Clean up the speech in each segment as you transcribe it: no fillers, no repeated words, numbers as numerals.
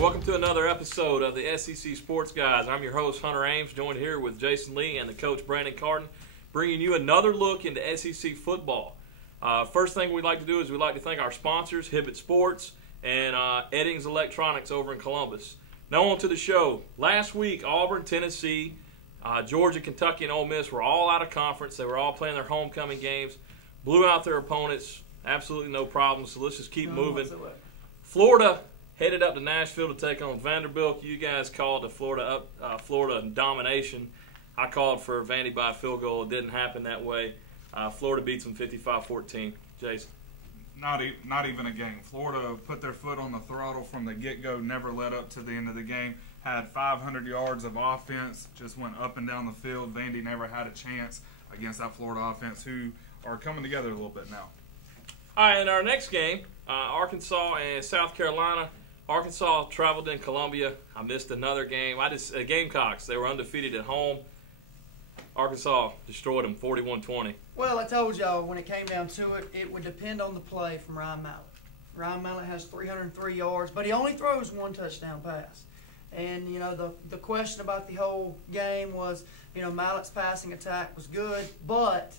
welcome to another episode of the SEC Sports Guys. I'm your host, Hunter Ames, joined here with Jason Lee and the coach, Brandon Carden, bringing you another look into SEC football. First thing we'd like to do is we'd like to thank our sponsors, Hibbett Sports and Eddings Electronics over in Columbus. Now on to the show. Last week, Auburn, Tennessee, Georgia, Kentucky, and Ole Miss were all out of conference. They were all playing their homecoming games, blew out their opponents, absolutely no problem, so let's just keep moving. Florida headed up to Nashville to take on Vanderbilt. You guys called the Florida domination. I called for Vandy by a field goal. It didn't happen that way. Florida beats them 55-14. Jason? Not even a game. Florida put their foot on the throttle from the get-go, never led up to the end of the game. Had 500 yards of offense, just went up and down the field. Vandy never had a chance against that Florida offense, who are coming together a little bit now. All right, in our next game, Arkansas and South Carolina. Arkansas traveled in Columbia. I missed another game. Gamecocks, they were undefeated at home. Arkansas destroyed them 41-20. Well, I told y'all when it came down to it, it would depend on the play from Ryan Mallett. Ryan Mallett has 303 yards, but he only throws one touchdown pass. And, you know, the question about the whole game was, you know, Mallett's passing attack was good, but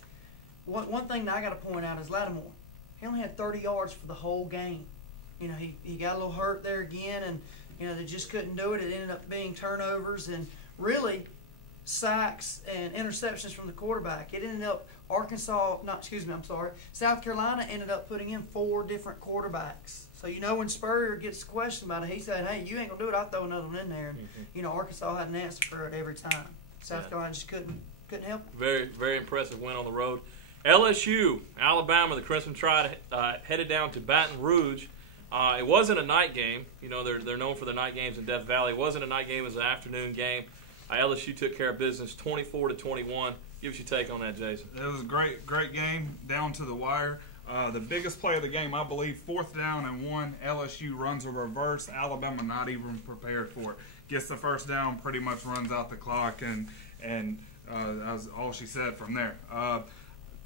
one thing that I got to point out is Lattimore. He only had 30 yards for the whole game. You know, he got a little hurt there again, and, you know, they just couldn't do it. It ended up being turnovers and really sacks and interceptions from the quarterback. It ended up South Carolina ended up putting in 4 different quarterbacks. So, you know, when Spurrier gets questioned about it, he said, hey, you ain't going to do it, I'll throw another one in there. Mm-hmm. You know, Arkansas had an answer for it every time. South Carolina just couldn't help it. Very, very impressive win on the road. LSU, Alabama, the Crimson Tide headed down to Baton Rouge. It wasn't a night game. You know, they're known for their night games in Death Valley. It wasn't a night game. It was an afternoon game. LSU took care of business 24-21. Give us your take on that, Jason. It was a great game down to the wire. The biggest play of the game, I believe, 4th down and 1. LSU runs a reverse. Alabama not even prepared for it. Gets the first down, pretty much runs out the clock, and that was all she said from there.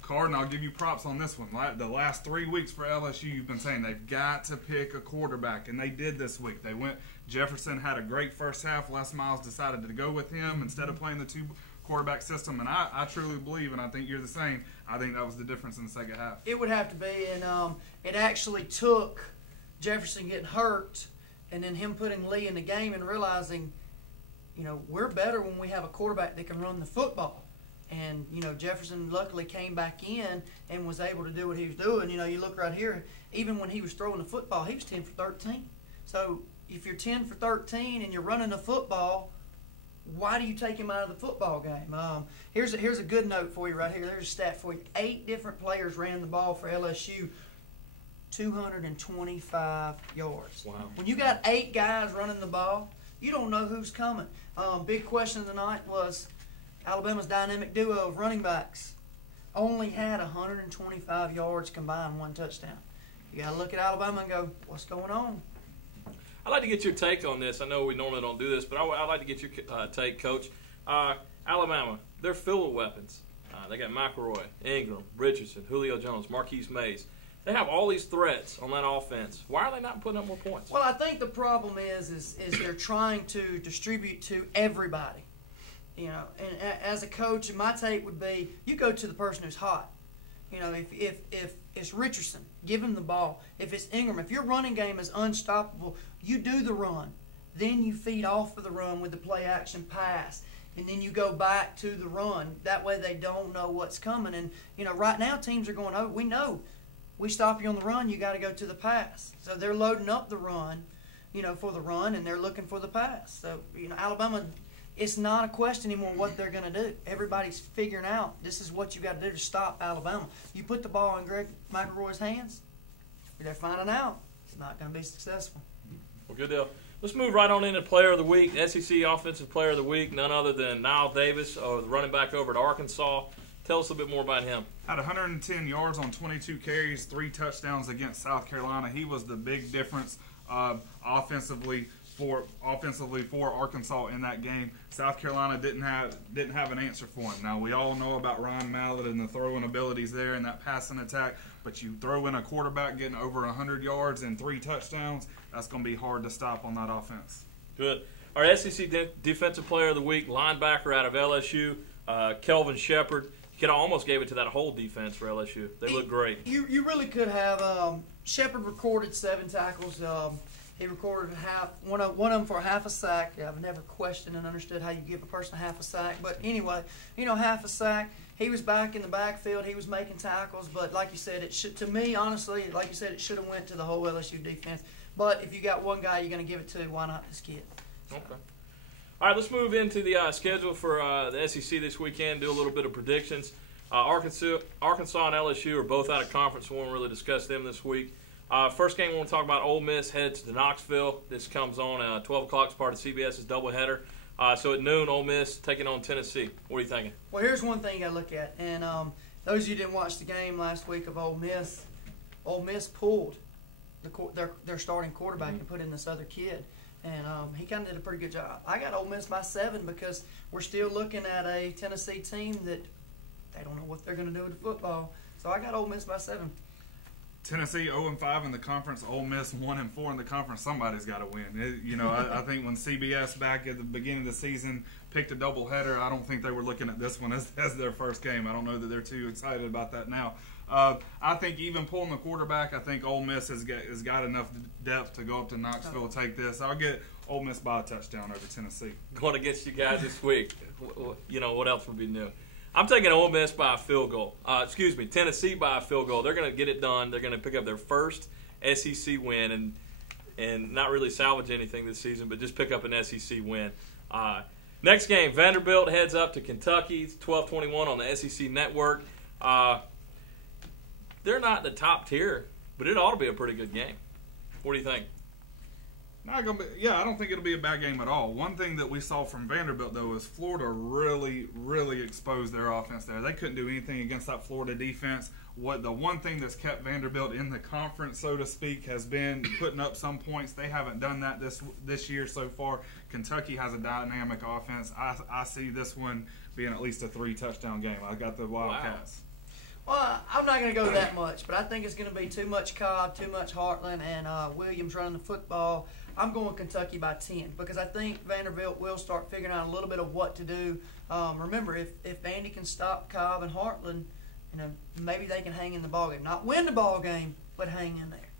Carden, I'll give you props on this one. The last 3 weeks for LSU, you've been saying they've got to pick a quarterback, and they did this week. They went. Jefferson had a great first half. Les Miles decided to go with him instead of playing the 2-quarterback system, and I truly believe, and I think you're the same, I think that was the difference in the second half. It would have to be, and it actually took Jefferson getting hurt and then him putting Lee in the game and realizing, you know, we're better when we have a quarterback that can run the football. And, you know, Jefferson luckily came back in and was able to do what he was doing. You know, you look right here, even when he was throwing the football, he was 10 for 13. So if you're 10 for 13 and you're running the football, why do you take him out of the football game? Here's a good note for you right here. There's a stat for you. 8 different players ran the ball for LSU, 225 yards. Wow. When you got 8 guys running the ball, you don't know who's coming. Big question of the night was Alabama's dynamic duo of running backs only had 125 yards combined, 1 touchdown. You got to look at Alabama and go, what's going on? I'd like to get your take on this. I know we normally don't do this, but I'd like to get your take, Coach. Alabama, they're filled with weapons. They got McElroy, Ingram, Richardson, Julio Jones, Marquise Mays. They have all these threats on that offense. Why are they not putting up more points? Well, I think the problem is they're trying to distribute to everybody. You know, and as a coach, my take would be you go to the person who's hot. You know, if it's Richardson, give him the ball. If it's Ingram, if your running game is unstoppable, you do the run. Then you feed off of the run with the play-action pass. And then you go back to the run. That way they don't know what's coming. And, you know, right now teams are going, oh, we know. We stop you on the run, you got to go to the pass. So they're loading up the run, you know, for the run, and they're looking for the pass. So, you know, Alabama, it's not a question anymore what they're going to do. Everybody's figuring out this is what you got to do to stop Alabama. You put the ball in Greg McElroy's hands, they're finding out it's not going to be successful. Well, good deal. Let's move right on into Player of the Week. SEC Offensive Player of the Week, none other than Niall Davis, the running back over at Arkansas. Tell us a bit more about him. Had 110 yards on 22 carries, 3 touchdowns against South Carolina. He was the big difference offensively offensively for Arkansas in that game. South Carolina didn't have an answer for him. Now we all know about Ryan Mallett and the throwing abilities there and that passing attack, but you throw in a quarterback getting over 100 yards and 3 touchdowns, that's going to be hard to stop on that offense. Good. Our SEC Defensive Player of the Week, linebacker out of LSU, Kelvin Shepard. You could almost gave it to that whole defense for LSU. They look great. You really could have. Shepard recorded 7 tackles. He recorded one of them for half a sack. I've never questioned and understood how you give a person half a sack. But anyway, half a sack. He was back in the backfield. He was making tackles. But like you said, to me, honestly, like you said, it should have went to the whole LSU defense. But if you got one guy you're going to give it to, why not this kid? Okay. All right, let's move into the schedule for the SEC this weekend, do a little bit of predictions. Arkansas and LSU are both out of conference, so we won't really discuss them this week. First game we want to talk about, Ole Miss heads to Knoxville. This comes on 12 o'clock as part of CBS's doubleheader. So at noon, Ole Miss taking on Tennessee. What are you thinking? Well, here's one thing you got to look at. And those of you who didn't watch the game last week of Ole Miss pulled their starting quarterback and put in this other kid. And he kind of did a pretty good job. I got Ole Miss by 7 because we're still looking at a Tennessee team that they don't know what they're going to do with the football. So I got Ole Miss by 7. Tennessee 0-5 in the conference, Ole Miss 1-4 in the conference. Somebody's got to win. I think when CBS back at the beginning of the season picked a doubleheader, I don't think they were looking at this one as their first game. I don't know that they're too excited about that now. I think even pulling the quarterback, I think Ole Miss has got enough depth to go up to Knoxville, take this. I'll get Ole Miss by a touchdown over Tennessee. Going against you guys this week, what else would be new? I'm taking Ole Miss by a field goal. Tennessee by a field goal. They're going to get it done. They're going to pick up their first SEC win and not really salvage anything this season, but just pick up an SEC win. Next game, Vanderbilt heads up to Kentucky. It's 12:21 on the SEC Network. They're not the top tier, but it ought to be a pretty good game. What do you think? I don't think it'll be a bad game at all. One thing that we saw from Vanderbilt, though, is Florida really, really exposed their offense there. They couldn't do anything against that Florida defense. The one thing that's kept Vanderbilt in the conference, so to speak, has been putting up some points. They haven't done that this year so far. Kentucky has a dynamic offense. I see this one being at least a 3-touchdown game. I got the Wildcats. Wow. Well, I'm not going to go that much, but I think it's going to be too much Cobb, too much Heartland, and Williams running the football. I'm going Kentucky by 10 because I think Vanderbilt will start figuring out a little bit of what to do. Remember, if Vandy can stop Cobb and Heartland, maybe they can hang in the ballgame. Not win the ballgame, but hang in there.